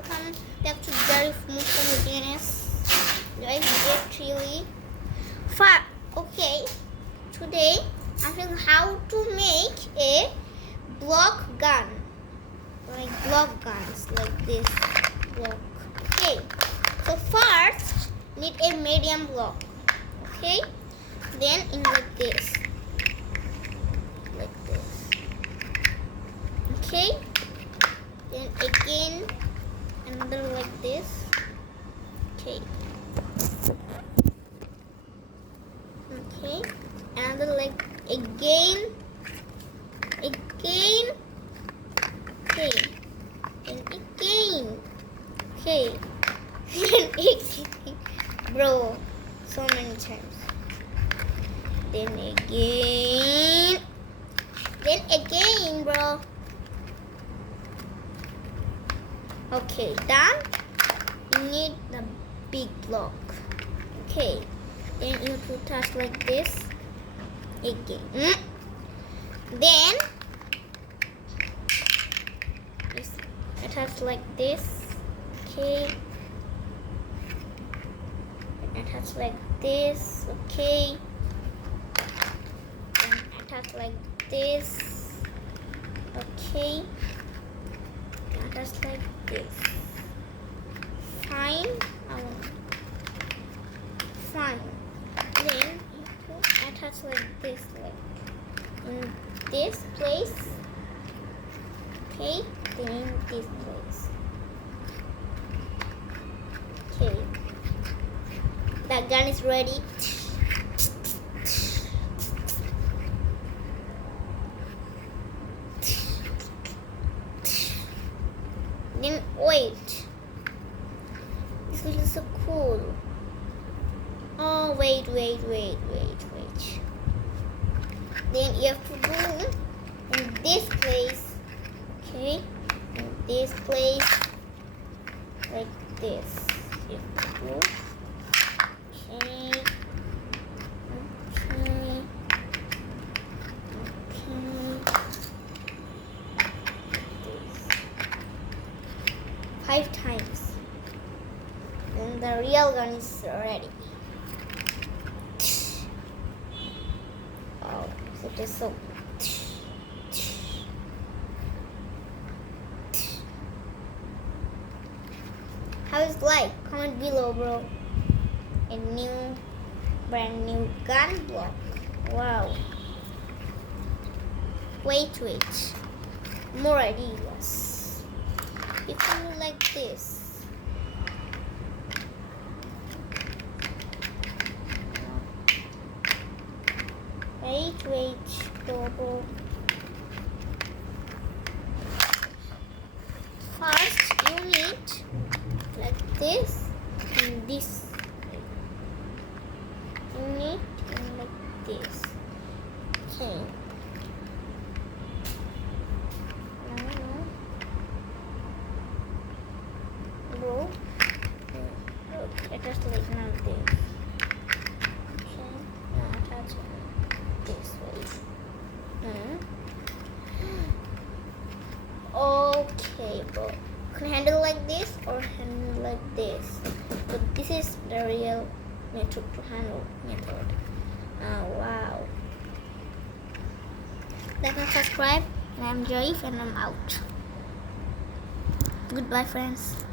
welcome back to Zareef Mursalin. Guys, get really far. Okay, today I'm showing how to make a block gun, like block guns, like this block. Okay, so first need a medium block. Okay, then in like this. Okay, then again another like this. Okay, another like again, okay, and again, okay, and again, bro, so many times. Then again, bro. Okay, done. You need the big block. Okay, then you have to touch like this again. Then attach like this. Okay, attach like this. Okay, then attach like this. Okay, attach like this. Fine. Fine. Then you attach like this, like in this place. Okay. Then this place. Okay. That gun is ready. Then wait. This is so cool. Oh, wait. Then you have to do in this place. Okay. In this place. Like this. You have to do. Okay. This. 5 times. And the real gun is ready. Oh, it is so. How is it like? Comment below, bro. A brand new gun block. Wow. Wait. More ideas. You can do like this. Wait, bro. First, you need like this and this. You need like this. Okay. Bro. Attach like now this. Okay. Now attach this way. Okay, bro. Can handle like this or handle like this. But this is the real method to handle method. Oh wow. Like and subscribe. And I'm Zareef and I'm out. Goodbye, friends.